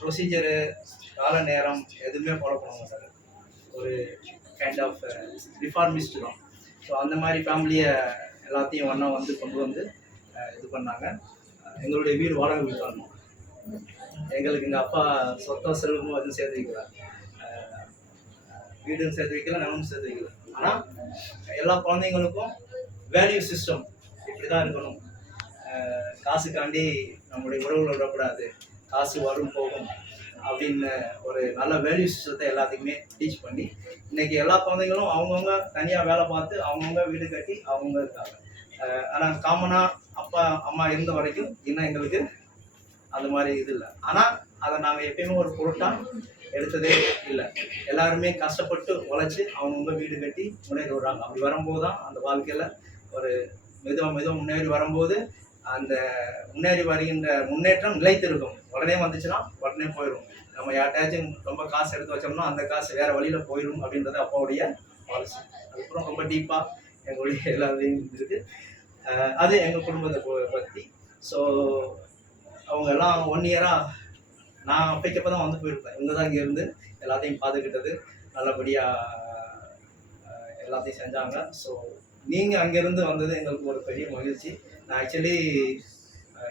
Procedure கால நேரம் எதுவுமே ஃபாலோ பண்ண மாட்டாங்க. ஒரு கைண்ட் ஆஃப் ரிஃபார்மிஸ்ட் தான். ஸோ அந்த மாதிரி ஃபேமிலியை எல்லாத்தையும் ஒன்றா வந்து கொண்டு வந்து இது பண்ணாங்க. எங்களுடைய வீடு வாடகை வீடு வரணும். எங்களுக்கு எங்கள் அப்பா சொத்தோ செல்வமோ எதுவும் சேர்த்து வைக்கல, வீடும் சேர்த்து வைக்கல, நிலமும் சேர்த்து வைக்கல. ஆனால் எல்லா குழந்தைங்களுக்கும் வேல்யூ சிஸ்டம் இப்படி தான் இருக்கணும், காசுக்காண்டி நம்முடைய உறவுகளை விடக்கூடாது, காசு வரும் போகும் அப்படின்னு ஒரு நல்ல வேல்யூ சிஸ்டத்தை எல்லாத்துக்குமே டீச் பண்ணி இன்னைக்கு எல்லா குழந்தைங்களும் அவங்கவுங்க தனியாக வேலை பார்த்து அவங்கவுங்க வீடு கட்டி அவங்கவுங்க இருக்காங்க. ஆனால் காமனாக அப்பா அம்மா இருந்த வரைக்கும் இன்னும் எங்களுக்கு அந்த மாதிரி இது இல்லை. ஆனால் அதை நாங்கள் எப்பயுமே ஒரு பொருட்டாக எடுத்ததே இல்லை. எல்லாருமே கஷ்டப்பட்டு உழைச்சி அவங்கவுங்க வீடு கட்டி முன்னேறி விடுறாங்க. அப்படி வரும்போது தான் அந்த வாழ்க்கையில் ஒரு மெதுவாக முன்னேறி வரும்போது அந்த முன்னேறி வருகின்ற முன்னேற்றம் நிலைத்திருக்கும். உடனே வந்துச்சுன்னா உடனே போயிடும். நம்ம யார்ட்டாச்சும் ரொம்ப காசு எடுத்து வச்சோம்னா அந்த காசு வேறு வழியில் போயிடும் அப்படின்றது அப்பாவுடைய பாலிசி. அதுக்கப்புறம் ரொம்ப டீப்பாக எங்களுடைய எல்லாத்தையும் இருக்குது. அது எங்கள் குடும்பத்தை பற்றி. ஸோ அவங்க எல்லாம் 1 இயராக நான் அப்பைக்கப்போ தான் வந்து போயிருப்பேன். இவங்க தான் இங்கே இருந்து எல்லாத்தையும் பார்த்துக்கிட்டது, நல்லபடியாக எல்லாத்தையும் செஞ்சாங்க. ஸோ நீங்கள் அங்கேருந்து வந்தது எங்களுக்கு ஒரு பெரிய மகிழ்ச்சி. நான் ஆக்சுவலி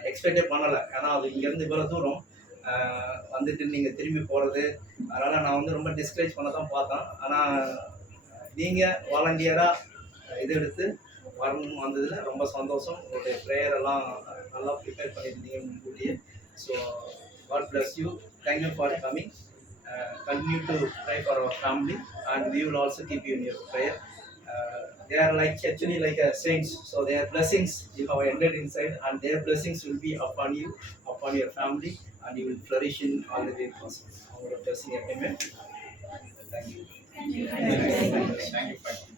எக்ஸ்பெக்டே பண்ணலை. ஏன்னா அது இங்கேருந்து இவ்வளோ தூரம் வந்துட்டு நீங்கள் திரும்பி போகிறது, அதனால் நான் வந்து ரொம்ப டிஸ்கரேஜ் பண்ண தான் பார்த்தேன். ஆனால் நீங்கள் வாலண்டியராக இது எடுத்து வரணும் வந்ததில் ரொம்ப சந்தோஷம். உங்களுடைய ப்ரேயர் எல்லாம் நல்லா ப்ரிப்பேர் பண்ணியிருந்தீங்க முன்கூட்டியே. So god bless you. Thank you for coming. Continue to pray for our family and we will also keep you in your prayer. They are like actually like saints, so their blessings you have entered inside and their blessings will be upon you, upon your family, and you will flourish in all the way possible. Our blessing. Amen. Thank you. Thank you.